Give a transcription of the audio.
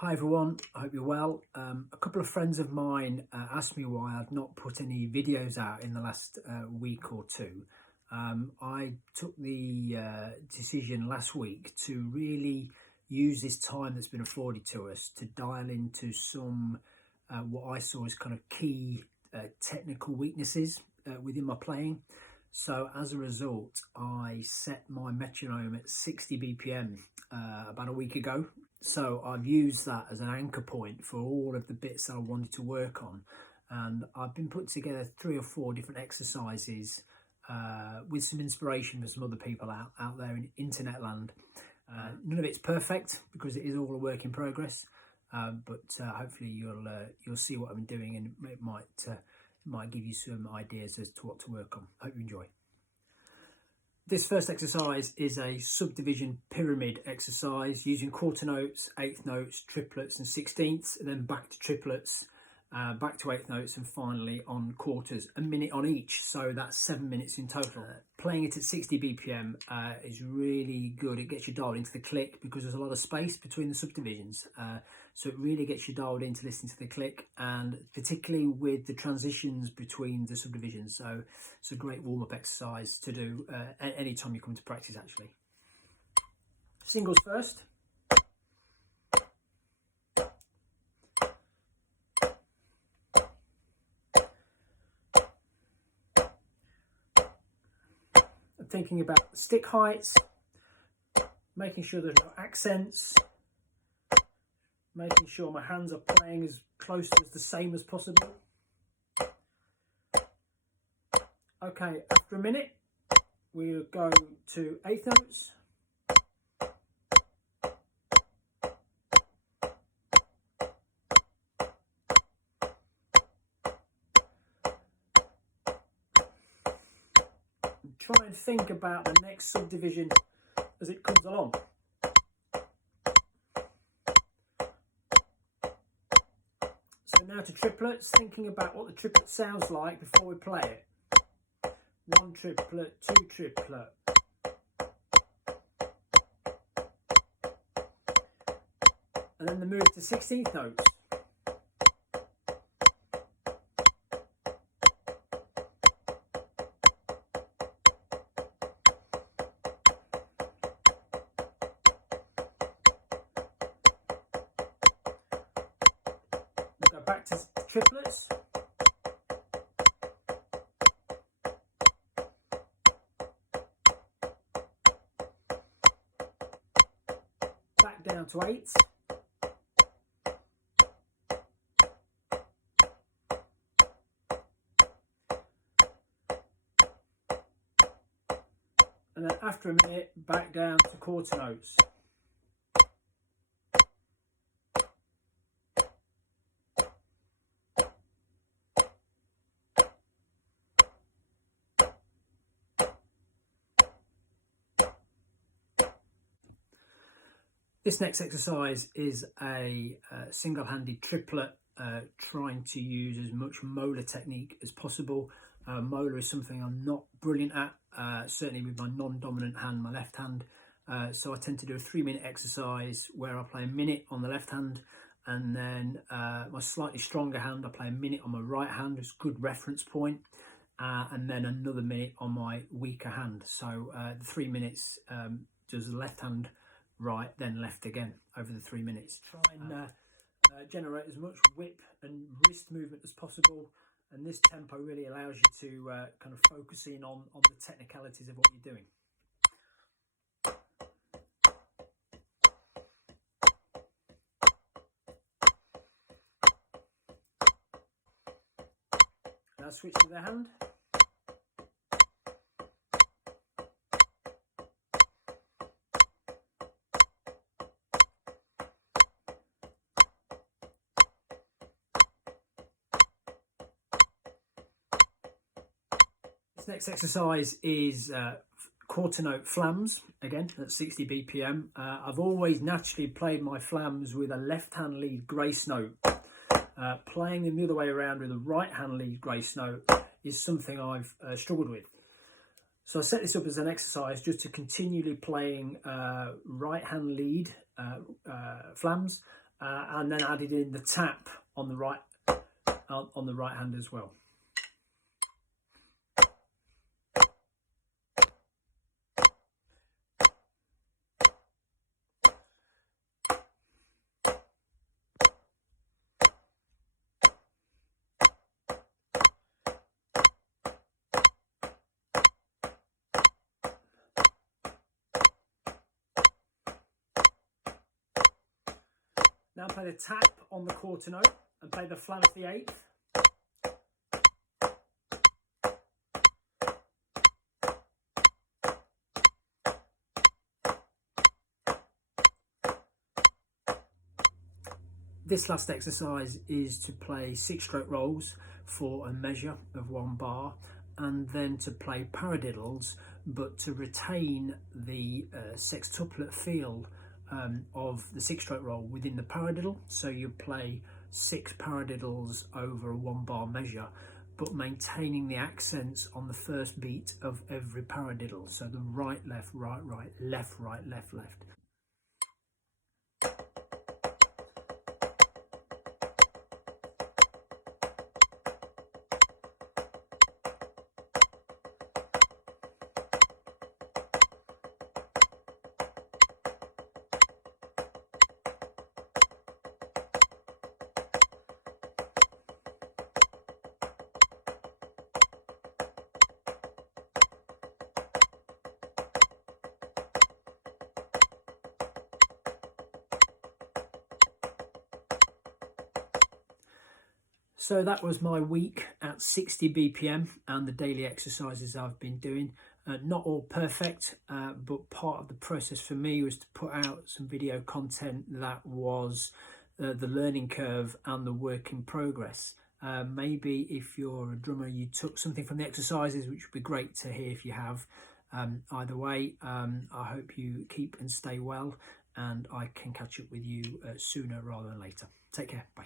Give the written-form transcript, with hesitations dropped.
Hi everyone, I hope you're well. A couple of friends of mine asked me why I've not put any videos out in the last week or two. I took the decision last week to really use this time that's been afforded to us to dial into some what I saw as kind of key technical weaknesses within my playing. So as a result, I set my metronome at 60 BPM about a week ago. So I've used that as an anchor point for all of the bits that I wanted to work on. And I've been putting together 3 or 4 different exercises with some inspiration from some other people out there in internet land. None of it's perfect because it is all a work in progress. But hopefully you'll see what I've been doing, and it might give you some ideas as to what to work on. Hope you enjoy. This first exercise is a subdivision pyramid exercise using quarter notes, eighth notes, triplets and sixteenths, and then back to triplets, back to eighth notes, and finally on quarters, a minute on each. So that's 7 minutes in total. Playing it at 60 BPM is really good. It gets you dialed into the click because there's a lot of space between the subdivisions. So it really gets you dialed in to listen to the click, and particularly with the transitions between the subdivisions. So it's a great warm-up exercise to do any time you come to practice, actually. Singles first. Thinking about stick heights, making sure there's no accents, making sure my hands are playing as close to the same as possible. Okay, after a minute, we'll go to eighth notes. Try and think about the next subdivision as it comes along. So now to triplets, thinking about what the triplet sounds like before we play it. 1 triplet, 2 triplet. And then the move to 16th notes. Go back to triplets. Back down to eights. And then after a minute, back down to quarter notes. This next exercise is a single-handed triplet, trying to use as much molar technique as possible. Molar is something I'm not brilliant at, certainly with my non-dominant hand, my left hand. So I tend to do a 3-minute exercise where I play a minute on the left hand, and then my slightly stronger hand, I play a minute on my right hand as a good reference point, and then another minute on my weaker hand. So the 3 minutes does the left hand, right, then left again over the 3 minutes. Try and generate as much whip and wrist movement as possible, and this tempo really allows you to kind of focus in on the technicalities of what you're doing. Now switch to the hand. This next exercise is quarter note flams, again at 60 BPM. I've always naturally played my flams with a left hand lead grace note. Playing them the other way around with a right hand lead grace note is something I've struggled with. So I set this up as an exercise just to continually playing right hand lead flams and then added in the tap on the right hand as well. Now play the tap on the quarter note and play the flat of the eighth. This last exercise is to play 6-stroke rolls for a measure of 1 bar, and then to play paradiddles, but to retain the sextuplet feel of the 6-stroke roll within the paradiddle. So you play 6 paradiddles over a 1 bar measure, but maintaining the accents on the first beat of every paradiddle. So the right, left, right, right, left, left. So that was my week at 60 BPM and the daily exercises I've been doing. Not all perfect, but part of the process for me was to put out some video content that was the learning curve and the work in progress. Maybe if you're a drummer, you took something from the exercises, which would be great to hear if you have. Either way, I hope you keep and stay well, and I can catch up with you sooner rather than later. Take care. Bye.